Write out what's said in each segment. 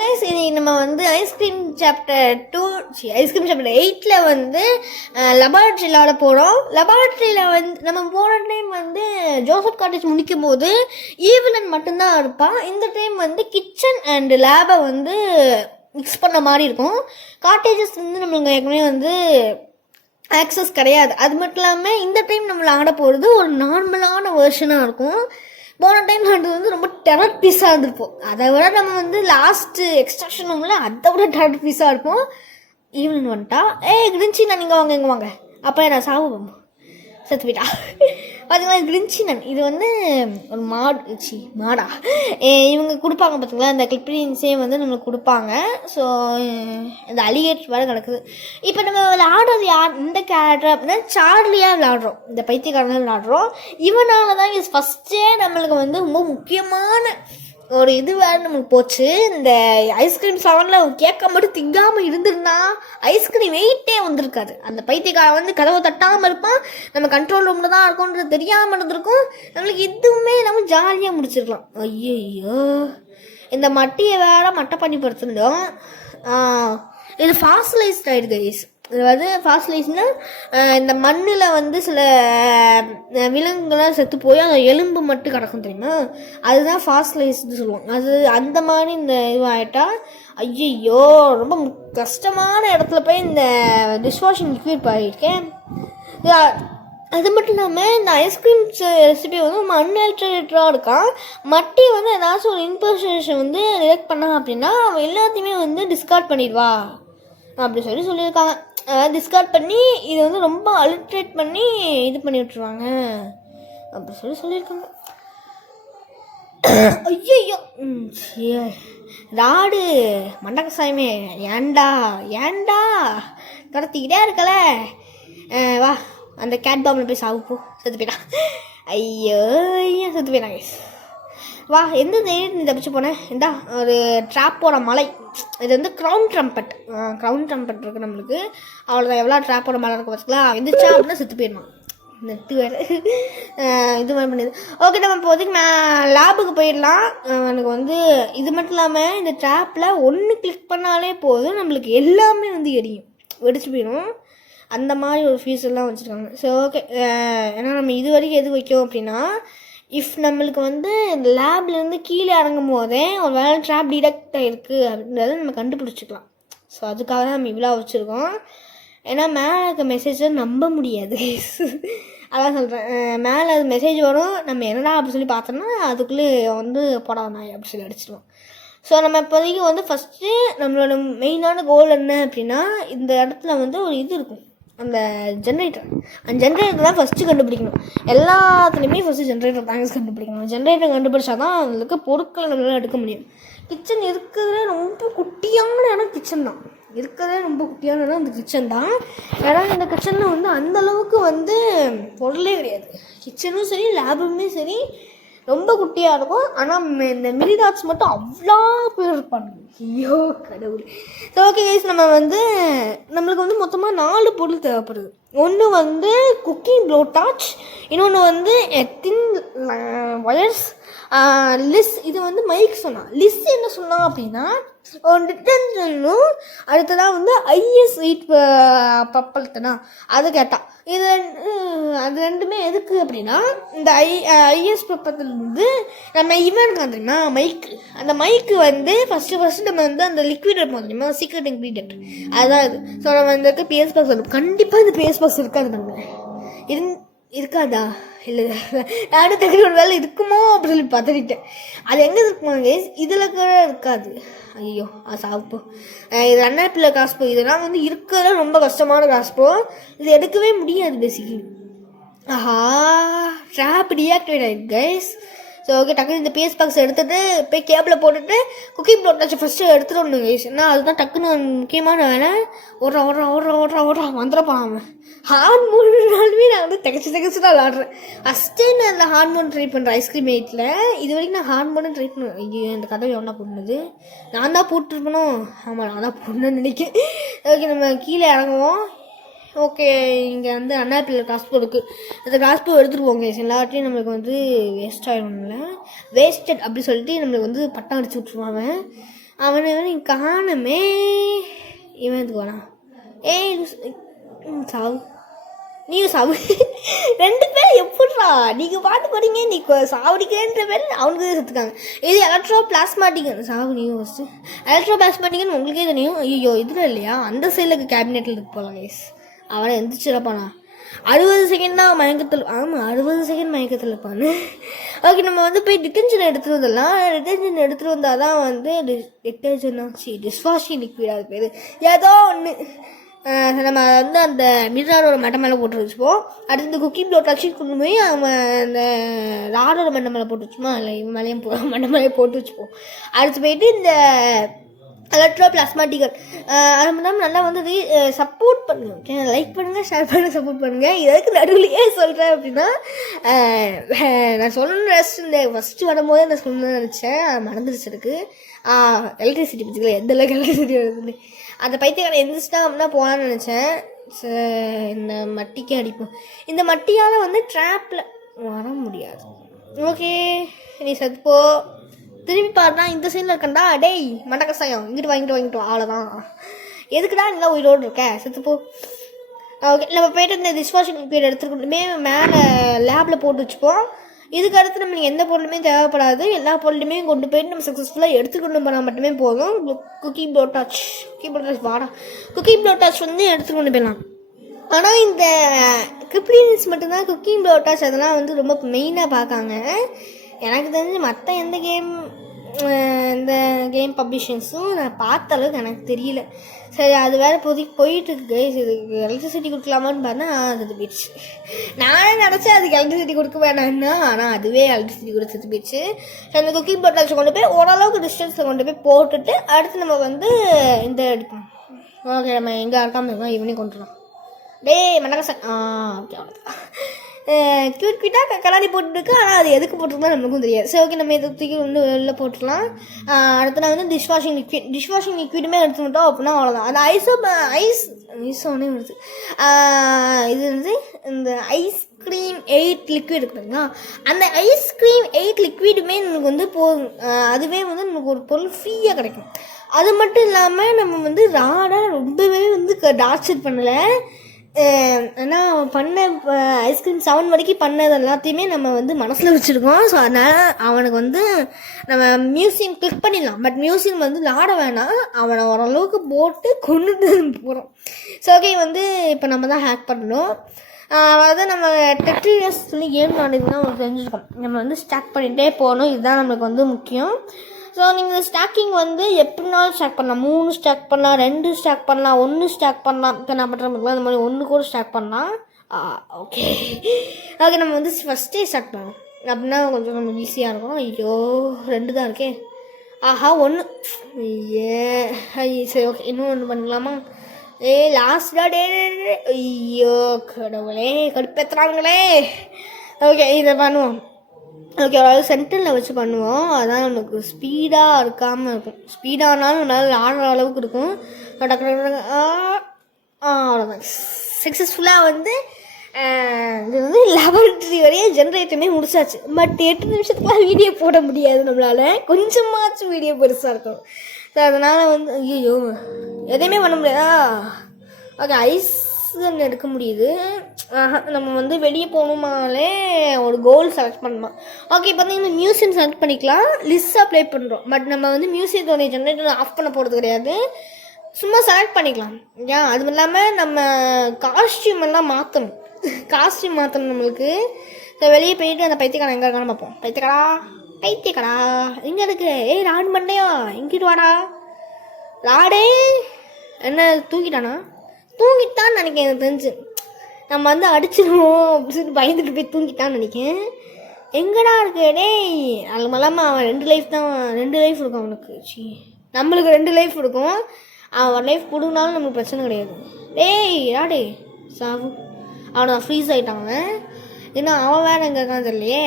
Guys இன்னைக்கு நம்ம வந்து ஐஸ்கிரீம் சாப்டர் 8ல் வந்து லெபார்ட்ரி விளாட போகிறோம். லெபார்ட்ரியில் வந்து நம்ம போன டைம் வந்து ஜோசப் காட்டேஜ் முடிக்கும் போது ஈவிலன் மட்டும்தான் இருப்பான். இந்த டைம் வந்து கிச்சன் அண்ட் லேபை வந்து மிக்ஸ் பண்ண மாதிரி இருக்கும். காட்டேஜஸ் வந்து நம்மளுக்கு ஏற்கனவே வந்து ஆக்சஸ் கிடையாது. அது மட்டும் இல்லாமல் இந்த டைம் நம்ம விளாட போகிறது ஒரு நார்மலான வெர்ஷனாக இருக்கும். போன டைம் வந்து ரொம்ப டெரர் பீஸாக இருந்திருப்போம். அதை விட நம்ம வந்து லாஸ்ட்டு எக்ஸ்ட்ராக்ஷன் ரூமில் அதை விட டெரர் பீஸாக இருப்போம். ஈவினிங் வந்துட்டா கிரின்ச்சி நான் இங்கே வாங்க இங்கே வாங்க அப்போ நான் சாப்பிடுவோம் செத்து போயிட்டா. பார்த்தீங்களா கிரின்ச்சி நான் இது வந்து ஒரு மாடா இவங்க கொடுப்பாங்க பார்த்தீங்களா. இந்த கிளிப்பின்ஸே வந்து நம்மளுக்கு கொடுப்பாங்க. ஸோ இந்த அலிகேட்டர் வேறு கிடக்குது. இப்போ நம்ம விளாடுறது யார் இந்த கேரக்டர் அப்படின்னா சார்லியாக விளாடுறோம். இந்த பைத்தியக்காரன் விளாடுறோம். இவனால தான் இது ஃபஸ்ட்டே நம்மளுக்கு வந்து ரொம்ப முக்கியமான ஒரு இது வேறு நம்மளுக்கு போச்சு. இந்த ஐஸ்கிரீம் சாப்பிட்ல கேட்க மட்டும் திங்காமல் இருந்திருந்தா ஐஸ்கிரீம் வெயிட்டே வந்திருக்காது. அந்த பைத்தியக்காரன் வந்து கதவை தட்டாமல் இருப்பான். நம்ம கண்ட்ரோல் ரூமில் தான் இருக்கோன்றது தெரியாமல் இருந்திருக்கும். நம்மளுக்கு எதுவுமே நம்ம ஜாலியாக முடிச்சிருக்கலாம். ஐயோ இந்த மட்டியை வேற மட்டை பண்ணி படுத்துருந்தோம். இது ஃபாசிலைஸ்ட் ஆகிடுது கைஸ். இது வந்து ஃபாசிலைஸ்னால் இந்த மண்ணில் வந்து சில விலங்குகள்லாம் செத்து போய் அந்த எலும்பு மட்டும் கிடக்கும் தெரியுமா, அதுதான் ஃபாசிலைஸ்ன்னு சொல்லுவாங்க. அது அந்த மாதிரி இந்த இதுவாகிட்டா ஐயோ ரொம்ப கஷ்டமான இடத்துல போய் இந்த டிஷ்வாஷிங் லிக்விட் பாயிருக்கேன். அது மட்டும் இல்லாமல் இந்த ஐஸ்கிரீம் ரெசிபி வந்து அன்ஆல்டரேட்டடாக இருக்கான். மட்டி வந்து ஏதாச்சும் ஒரு இன்பர்ஷன் வந்து ரியாக்ட் பண்ணான் அப்படின்னா அவன் எல்லாத்தையுமே வந்து டிஸ்கார்ட் பண்ணிடுவா அப்படி சொல்லியிருக்காங்க. டிஸ்கார்ட் பண்ணி இது வந்து ரொம்ப அல்ட்ரேட் பண்ணி இது பண்ணி விட்டுருவாங்க அப்படி சொல்லியிருக்காங்க. ஐயோ ராடு மண்டகசாயமே ஏண்டா கடத்திக்கிட்டே இருக்கல. வா அந்த கேட் பாம்பில் போய் சாவுப்போ செத்து போயிட்டான். ஐயோ செத்து போயிட்டாங்க. வா எந்த தைரியம் தப்பிச்சு போனேன். இந்தா ஒரு ட்ராப்போட மலை. இது வந்து க்ரௌன் ட்ரம்பட் இருக்குது நம்மளுக்கு. அவ்வளோதான். எவ்வளோ ட்ராப்போட மலை இருக்கும் பார்த்துக்கலாம். எந்திரிச்சா அப்படின்னா செத்து போயிடணும். நெட்டு வேறு இது மாதிரி பண்ணிது. ஓகே நம்ம இப்போதைக்கு லேபுக்கு போயிடலாம். எனக்கு வந்து இது மட்டும் இல்லாமல் இந்த ட்ராப்பில் ஒன்று கிளிக் பண்ணாலே போதும் நம்மளுக்கு எல்லாமே வந்து எரியும், வெடிச்சு போயிடும். அந்த மாதிரி ஒரு ஃபீஸ் எல்லாம் வச்சுருக்காங்க. ஸோ ஓகே ஏன்னா நம்ம இது வரைக்கும் எது வைக்கோம் அப்படின்னா இஃப் நம்மளுக்கு வந்து லேப்லேருந்து கீழே இறங்கும் போதே ஒரு வேலை ட்ராப் டிடெக்ட் ஆகிருக்கு அப்படின்றத நம்ம கண்டுபிடிச்சிக்கலாம். ஸோ அதுக்காக தான் நம்ம இவ்வளோ வச்சுருக்கோம். ஏன்னா மேலே இருக்க மெசேஜை நம்ப முடியாது. அதான் சொல்கிறேன். மேலே அது மெசேஜ் வரும், நம்ம என்னடா அப்படி சொல்லி பார்த்தோம்னா அதுக்குள்ளே வந்து போடாதாய் அப்படி சொல்லி அடிச்சிடுவோம். ஸோ நம்ம இப்போதைக்கு வந்து ஃபஸ்ட்டு நம்மளோட மெயினான கோல் என்ன அப்படின்னா இந்த இடத்துல வந்து ஒரு இது இருக்கும், அந்த ஜென்ரேட்டர். அந்த ஜென்ரேட்டர் தான் ஃபஸ்ட்டு கண்டுபிடிக்கணும். எல்லாத்துலேயுமே ஃபஸ்ட்டு ஜென்ரேட்டர் தாங்க கண்டுபிடிக்கணும். ஜென்ரேட்டர் கண்டுபிடிச்சா தான் அதுக்கு பொருட்களை நம்மளால் எடுக்க முடியும். கிச்சன் இருக்கிறதுலே ரொம்ப குட்டியான இடம் கிச்சன் தான். இருக்கிறதே ரொம்ப குட்டியான இடம் அந்த கிச்சன் தான். ஏன்னா இந்த கிச்சனில் வந்து அந்தளவுக்கு வந்து பொருளே கிடையாது. கிச்சனும் சரி லேபுமே சரி ரொம்ப குட்டியாக இருக்கும். ஆனால் இந்த மிரிதாட்ஸ் மட்டும் அவ்வளோ பேர் இருப்பாங்க. ஐயோ கடவுள். ஸோ ஓகே கைஸ் நம்ம வந்து நம்மளுக்கு வந்து மொத்தமாக 4 பொருள் தேவைப்படுது. ஒன்று வந்து குக்கிங் ப்ளோ டார்ச், இன்னொன்று வந்து தின் ஒயர்ஸ், லிஸ் இது வந்து மைக் சொன்னான். லிஸ் என்ன சொன்னான் அப்படின்னா டிட்டர்ஜென்ட்டும் அடுத்ததான் வந்து ஐஎஸ் வெயிட் பப்பல்ட்டனா அது கேட்டான். அது ரெண்டுமே எதுக்கு அப்படின்னா இந்த ஐஎஸ் பப்பத்தில் வந்து நம்ம இவன் தெரியுமா மைக்கு, அந்த மைக்கு வந்து ஃபஸ்ட்டு நம்ம வந்து அந்த லிக்விட் இருப்போம் தெரியுமா, சீக்ரெட் இன்க்ரீடியன்ட் அதுதான் இது. ஸோ நம்ம இந்த பிஎஸ் பாக்ஸ் இருக்கும். கண்டிப்பாக இந்த பிஎஸ் பாக்ஸ் இருக்காது. நம்ம இருக்காதா இல்லை நானும் தகுதி ஒரு வேலை இருக்குமோ அப்படின்னு சொல்லி பார்த்துக்கிட்டேன். அது எங்கே இருக்குமாங்க இதில் கூட இருக்காது. ஐயோ சாப்பிப்போ இது அண்ணாப்பிள்ள காஸ்போ. இதெல்லாம் வந்து இருக்கிறத ரொம்ப கஷ்டமான காஸ்போ. இது எடுக்கவே முடியாது பேசிக்கலி. ஆஹா ட்ராப் டீஆக்டிவேட் ஆகிடுது கைஸ். ஸோ ஓகே டக்குன்னு இந்த பிஎஸ் பாக்ஸ் எடுத்துகிட்டு போய் கேபில் போட்டுட்டு குக்கிங் ப்ளோட்டாச்சு ஃபஸ்ட்டு எடுத்துகிட்டு கைஸ். ஏன்னா அதுதான் டக்குன்னு முக்கியமான வேலை. ஓடுறா வந்துடப்பான் அவன். ஹார்மோனாலுமே நான் வந்து தகச்சு தான் விளாட்றேன். ஃபஸ்ட்டே நான் அந்த ஹார்மோன் ட்ரை பண்ணுறேன் ஐஸ்கிரீம் 8ல். இது வரைக்கும் நான் ஹார்மோனும் ட்ரை பண்ணுவேன். ஐயோ இந்த கதவை எவ்வளோ போட்டுனது நான் தான் போட்டுருக்கணும். ஆமாம் நான் தான் போடணும்னு நினைக்கிறேன். ஓகே நம்ம கீழே இறங்குவோம். ஓகே இங்கே வந்து அண்ணாப்பிள்ள காஸ்போ இருக்குது. அந்த காஸ்போ எடுத்துகிட்டு போங்க. எல்லாத்தையும் நம்மளுக்கு வந்து வேஸ்ட் ஆகிடும்ல, வேஸ்டட் அப்படி சொல்லிட்டு நம்மளுக்கு வந்து பட்டம் அடிச்சு விட்ருவாங்க. அவனை நீ காணமே. இவன் எதுக்கு வேணாம்? சாவு, நீயும் சாவு. 2 பேர் எப்படிறா நீங்கள் பாட்டு போறீங்க? நீ சாவடிக்கிறேன்ற பேர் அவனுக்கு செத்துக்காங்க. இது எலக்ட்ரோ பிளாஸ்மாட்டிகன். சாவு நீயும் ஃபஸ்ட்டு. எலக்ட்ரோ பிளாஸ்மாட்டிகன் உங்களுக்கே தெரியும். ஐயோ இதில் இல்லையா? அந்த சைடில் கேபினெட்டில் இருக்கு போகலாம் கைஸ். அவனை எந்திரிச்சிடப்பானா? 60 செகண்ட் தான் மயக்கத்தில். ஆமாம் 60 செகண்ட் மயக்கத்தில் இருப்பான்னு. ஓகே, நம்ம வந்து போய் டிட்டர்ஜென்ட் எடுத்துகிட்டு வந்துடலாம். டிட்டர்ஜென்ட் எடுத்துகிட்டு வந்தால் தான் வந்து டிட்டர்ஜென்ட் டிஷ்வாஷிங் லிக்விட் அது பேர் ஏதோ ஒன்று. நம்ம வந்து அந்த மிர்ராரோட மட்டை மேலே போட்டு வச்சுப்போம். அடுத்து இந்த குக்கிங் ப்ளோ டச்சு கொண்டு போய் அவன் அந்த ராடோட மண்டை மேலே போட்டு வச்சுப்போம். இல்லை இவன் மேலேயும் மண்டை மேலே போட்டு வச்சுப்போம். அடுத்து போயிட்டு இந்த எலக்ட்ரோ பிளாஸ்மாட்டிகன் அது மட்டும் நல்லா வந்து சப்போர்ட் பண்ணுங்க. ஓகே, லைக் பண்ணுங்கள், ஷேர் பண்ணுங்கள், சப்போர்ட் பண்ணுங்கள். இதற்கு நடுவுலையே சொல்கிறேன் அப்படின்னா நான் சொல்லணும்னு இந்த ஃபஸ்ட்டு வரும்போதே நான் சொல்லணும்னு நினச்சேன். மறந்துடுச்சு எனக்கு. எலக்ட்ரிசிட்டி பற்றிக்கல எந்த அளவுக்கு எலக்ட்ரிசிட்டி வருதுன்னு. அந்த பைத்தியக்காரன் எந்திரிச்சிட்டா அப்படின்னா போகலான்னு நினச்சேன். இந்த மட்டிக்கு அடிப்போம். இந்த மட்டியால் வந்து ட்ராப்பில் வர முடியாது. ஓகே, நீ சத்துப்போ. திரும்பி பாருனா இந்த சைடில் இருக்கண்டா. டேய் மண்ட கசாயம், இங்கிட்டு வாங்கிட்டு அவ்வளோதான். எதுக்குடா நீ தான் உயிரோடு இருக்க? செத்துப்போ. ஓகே, நம்ம போய்ட்டு இந்த டிஷ்வாஷிங் லிக்விட் எடுத்துக்கிட்டுமே மேலே லேபில் போட்டு வச்சுப்போம். இதுக்கு அடுத்து நம்மளுக்கு எந்த பொருளுமே தேவைப்படாது. எல்லா பொருளுமே கொண்டு போயிட்டு நம்ம சக்ஸஸ்ஃபுல்லாக எடுத்துக்கொண்டு போனால் மட்டுமே போதும். குக்கிங் ப்ளோ டச் வாடா. குக்கிங் ப்ளோ டச் வந்து எடுத்துக்கொண்டு போயிடலாம். ஆனால் இந்த கிரிப்டினஸ் மட்டும்தான் குக்கிங் ப்ளோ டச் அதெல்லாம் வந்து ரொம்ப மெயினாக பார்க்காங்க. எனக்கு தெரிஞ்சு மற்ற எந்த இந்த கேம் பப்ளிஷன்ஸும் நான் பார்த்த அளவுக்கு எனக்கு தெரியல. சரி, அது வேறு போயிட்டுருக்கு. இதுக்கு எலக்ட்ரிசிட்டி கொடுக்கலாமான்னு பார்த்தா அது போயிடுச்சு. நானே நினச்சேன் அதுக்கு எலக்ட்ரிசிட்டி கொடுக்க வேணாம்னா, ஆனால் அதுவே எலக்ட்ரிசிட்டி கொடுத்து போயிடுச்சு. அந்த குக்கிங் பொட்டாச்சு கொண்டு போய் ஓரளவுக்கு டிஸ்டன்ஸில் கொண்டு போய் போட்டுட்டு அடுத்து நம்ம வந்து இந்த அடிப்போம். ஓகே, நம்ம எங்கே இருக்காமல் இருக்கோம் ஈவினிங் கொண்டுடலாம். மண்டகசன் ஓகே அவ்வளோதான். க்யூட்டாக கண்ணாடி போட்டுருக்கு. ஆனால் அது எதுக்கு போட்டிருந்தா நமக்கும் தெரியாது. சரி, ஓகே, நம்ம இதை தூக்கி வந்து வெளில போட்டுடலாம். அடுத்து நான் வந்து டிஷ்வாஷிங் லிக்விடுமே எடுத்துக்கிட்டோம் அப்படின்னா அவ்வளோதான். அந்த ஐஸோனே வருது. இது வந்து இந்த ஐஸ்கிரீம் 8 லிக்விட் இருக்குதுங்களா, அந்த ஐஸ்கிரீம் 8 லிக்விடுமே நமக்கு வந்து அதுவே வந்து நமக்கு ஒரு பொருள் ஃப்ரீயாக கிடைக்கும். அது மட்டும் இல்லாமல் நம்ம வந்து ராடாக ரொம்பவே வந்து டார்ச்சர் பண்ணலை. ஏன்னா பண்ண ஐஸ்கிரீம் 7 வரைக்கும் பண்ணது எல்லாத்தையுமே நம்ம வந்து மனசில் வச்சுருக்கோம். ஸோ அதனால் அவனுக்கு வந்து நம்ம மியூசியம் கிளிக் பண்ணிடலாம். பட் மியூசியம் வந்து விளாட வேணாம், அவனை ஓரளவுக்கு போட்டு கொண்டுட்டு போகிறோம். ஸோ ஓகே, வந்து இப்போ நம்ம தான் ஹேக் பண்ணணும். அதாவது நம்ம டெட்ரியஸ் சொல்லி கேம் விளாண்டிங்கன்னா நம்ம தெரிஞ்சுருக்கோம். நம்ம வந்து ஸ்டாக் பண்ணிகிட்டே போகணும், இதுதான் நம்மளுக்கு வந்து முக்கியம். ஸோ நீங்கள் ஸ்டாக்கிங் வந்து எப்படினாலும் ஸ்டாக் பண்ணலாம். 3 ஸ்டாக் பண்ணலாம், 2 ஸ்டாக் பண்ணலாம், 1 ஸ்டாக் பண்ணலாம். இப்போ நான் பண்ணுறதுக்குலாம் இந்த மாதிரி 1 கூட ஸ்டாக் பண்ணலாம். ஓகே, நம்ம வந்து ஃபஸ்ட்டே ஸ்டார்ட் பண்ணலாம் அப்படின்னா கொஞ்சம் நம்ம ஈஸியாக இருக்கும். ஐயோ 2 தான் இருக்கே. ஆஹா 1 சரி, ஓகே, இன்னும் 1 பண்ணலாமா? லாஸ்டா டே. ஐயோ கடவுளே, கடுப்பேற்றுறாங்களே. ஓகே, இதை பண்ணுவோம். ஓகே, அதாவது சென்டரில் வச்சு பண்ணுவோம். அதான் நமக்கு ஸ்பீடாக இருக்காமல் இருக்கும். ஸ்பீடானாலும் நம்மளால் ஆடுற அளவுக்கு இருக்கும். அவ்வளோதான், சக்ஸஸ்ஃபுல்லாக வந்து இது வந்து லெபார்ட்ரி வரையே ஜென்ரேட்டனே முடிச்சாச்சு. பட் 8 நிமிஷத்துக்குலாம் வீடியோ போட முடியாது நம்மளால். கொஞ்சமாச்சும் வீடியோ பெருசாக இருக்கும். ஸோ அதனால் வந்து ஐயோ எதையுமே பண்ண முடியாதா? ஓகே, ஐஸ் எடுக்க முடியுது. நம்ம வந்து வெளியே போகணுமாலே ஒரு கோல் செலக்ட் பண்ணலாம். ஓகே, இப்போ வந்து இந்த மியூசியம் செலக்ட் பண்ணிக்கலாம். லிஸ்ட் அப்ளை பண்ணுறோம். பட் நம்ம வந்து மியூசியத்தோடைய ஜென்ரேட்டர் ஆஃப் பண்ண போகிறது கிடையாது, சும்மா செலக்ட் பண்ணிக்கலாம். ஏன் அதுவும் இல்லாமல் நம்ம காஸ்டியூம் எல்லாம் மாற்றணும். நம்மளுக்கு. ஸோ வெளியே போயிட்டு அந்த பைத்தியக்காரன் எங்கே இருக்கான்னு பார்ப்போம். பைத்தியக்காரா எங்கே இருக்கு? ராடு மண்டையா, இங்கிட்டு வாடா. ராடே என்ன தூங்கிட்டான்னு நினைக்கிறேன். எனக்கு தெரிஞ்சு நம்ம வந்து அடிச்சிடுவோம் அப்படின்னு சொல்லிட்டு பயந்துட்டு போய் தூங்கிட்டான்னு நினைக்கிறேன். எங்கடா இருக்கு? அது இல்லாமல் அவன் 2 லைஃப் இருக்கும் அவனுக்கு. நம்மளுக்கு 2 லைஃப் இருக்கும். அவன் 1 லைஃப் கொடுனாலும் நம்மளுக்கு பிரச்சனை கிடையாது. ராடே சாவு. அவனை ஃப்ரீஸ் ஆகிட்டான். இன்னும் அவன் வேறு எங்கே இருக்கான்னு தெரியலையே.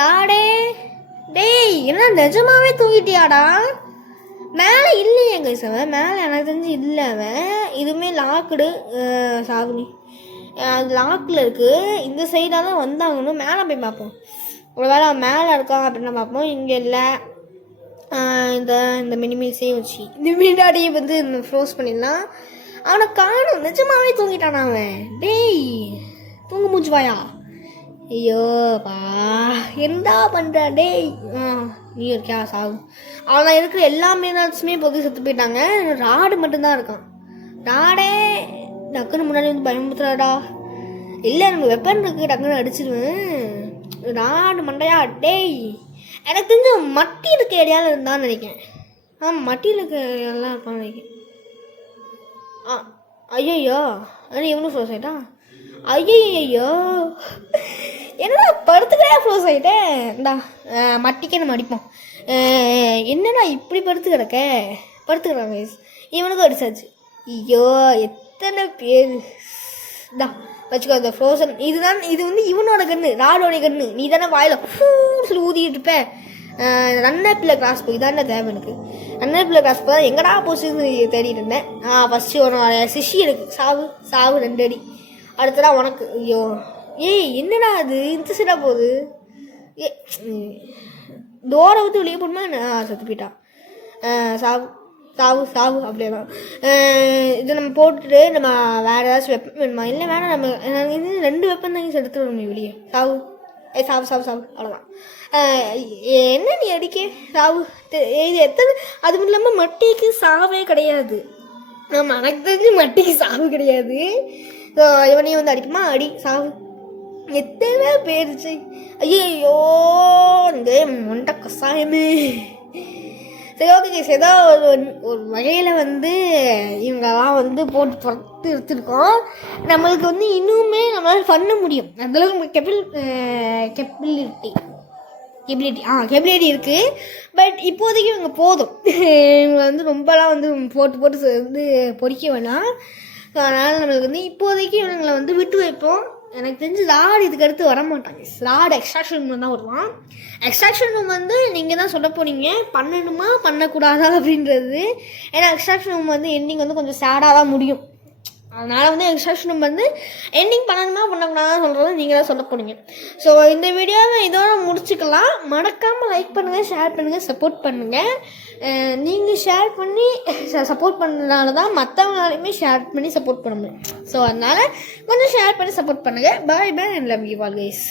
ராடே என்ன நிஜமாவே தூங்கிட்டியாடா? மேலே இல்லையே கைஸ், அவன் மேலே எனக்கு தெரிஞ்சு இல்லை. அவன் இதுவுமே லாக்குடு சாகுனி, அது லாக்கில் இருக்குது. இந்த சைடாக தான் வந்தாங்கன்னு மேலே போய் பார்ப்போம். ஒரு வேளை அவன் மேலே இருக்கான் அப்படின்னு பார்ப்போம். இங்கே இல்லை. இந்த இந்த மினிமீல்ஸையும் வச்சு இந்த முன்னாடியே வந்து ஃப்ரோஸ் பண்ணிடலாம். அவனை காணும், நிஜமாவே தூங்கிட்டானா அவன். டேய் தூங்க மூச்சுவாயா? ஐயோப்பா என்னடா பண்ணுற டேய். நீ இருக்கியா சாகு. அவன் இருக்கிற எல்லா மீனாட்சுமே பொது செத்து போயிட்டாங்க. ராடு மட்டும்தான் இருக்கான். ராடே டக்குன்னு முன்னாடி வந்து பயமுறுத்துறாடா. இல்லை எனக்கு வெப்பன் இருக்கு, டக்குன்னு அடிச்சிடுவேன். ராடு மண்டையா டேய். எனக்கு தெரிஞ்ச மட்டி இருக்க ஏரியாவில் இருந்தான்னு நினைக்கிறேன். மட்டியில் இருக்க எல்லாம் இருப்பான்னு நினைக்கிறேன். ஐயோ ஆனால் இவனும் ஃப்ரோஸ் ஆகிட்டான். ஐயோ என்னடா படுத்துக்கிறே ஃப்ரோஸ் ஆகிட்டேன். இந்தா மட்டிக்கே நம்ம அடிப்போம். என்னடா இப்படி படுத்துக்கிறாங்க. இவனுக்கும் அடிச்சாச்சு. ஐயோ எத்தனை பேர். தான் வச்சுக்கோ அந்த ஃப்ரோசன். இது வந்து இவனோட கண்ணு, ராடோட கண்ணு. நீ தானே வாயில் சொல்லி ஊதிட்டு இருப்ப. ரன்னப்பில் கிராஸ் போய் இதாண்டா தேவை எனக்கு. ரன்னப்பில் கிராஸ் போய் எங்கடா போச்சுன்னு தேடிட்டு இருந்தேன். ஃபஸ்ட்டு உனோட சிஷி எனக்கு சாவு 2 அடி. அடுத்தடா உனக்கு. ஐயோ என்னடா அது இந்த சைடாக போகுது. டோரை விட்டு வெளியே போடுமா செத்து போயிட்டான். சாவு அப்படியெல்லாம். இதை நம்ம போட்டுட்டு நம்ம வேறு ஏதாச்சும் வெப்பன் வேணுமா? இல்லை வேணாம், நம்ம இது 2 வெப்பன் தான் எடுத்துட்டு வரணும் வெளியே. சாவு அவ்வளோதான். என்ன நீ அடிக்க சாவு. இது எத்தனை அது மட்டும் இல்லாமல் மட்டிக்கு சாவே கிடையாது. எனக்கு தெரிஞ்சு மட்டிக்கு சாவு கிடையாது. ஸோ இவனையும் வந்து அடிக்குமா அடி சாவு. எத்தனை பேருச்சு. ஐயோ இந்த மொண்டை கசாயமே. சரி ஓகே கேஸ், ஏதோ ஒரு வகையில் வந்து இவங்கெல்லாம் வந்து போட்டு பொறுத்து எடுத்துருக்கோம். நம்மளுக்கு வந்து இன்னுமே நம்மளால் பண்ண முடியும். அந்தளவுக்கு கெபிலிட்டி இருக்குது. பட் இப்போதைக்கு இவங்க போதும். இவங்க வந்து ரொம்பலாம் வந்து போட்டு வந்து பொறிக்க வேணாம். ஸோ அதனால் நம்மளுக்கு வந்து இப்போதைக்கு இவங்களை வந்து விட்டு வைப்போம். எனக்கு தெரிஞ்சு ராடு இதுக்கு அடுத்து வரமாட்டாங்க. ராடு எக்ஸ்ட்ராக்ஷன் ரூம் தான் வருவான். எக்ஸ்ட்ராக்ஷன் ரூம் வந்து நீங்கள் தான் சொல்ல போனீங்க பண்ணணுமா பண்ணக்கூடாதா அப்படின்றது. ஏன்னா எக்ஸ்ட்ராக்ஷன் ரூம் வந்து எண்டிங் வந்து கொஞ்சம் சேடாக தான் முடியும். அதனால் வந்து எக்ஸ்ட்ராக்ஷன் ரூம் வந்து எண்டிங் பண்ணணுமா பண்ணக்கூடாதா சொல்கிறது நீங்கள் தான் சொல்ல போனீங்க. ஸோ இந்த வீடியோவை இதோட முடிச்சுக்கலாம். மறக்காமல் லைக் பண்ணுங்கள், ஷேர் பண்ணுங்கள், சப்போர்ட் பண்ணுங்கள். நீங்கள் ஷேர் பண்ணி சப்போர்ட் பண்ணனால தான் மற்றவங்களாலையுமே ஷேர் பண்ணி சப்போர்ட் பண்ண முடியும். ஸோ அதனால் கொஞ்சம் ஷேர் பண்ணி சப்போர்ட் பண்ணுங்கள். Bye and love you all guys.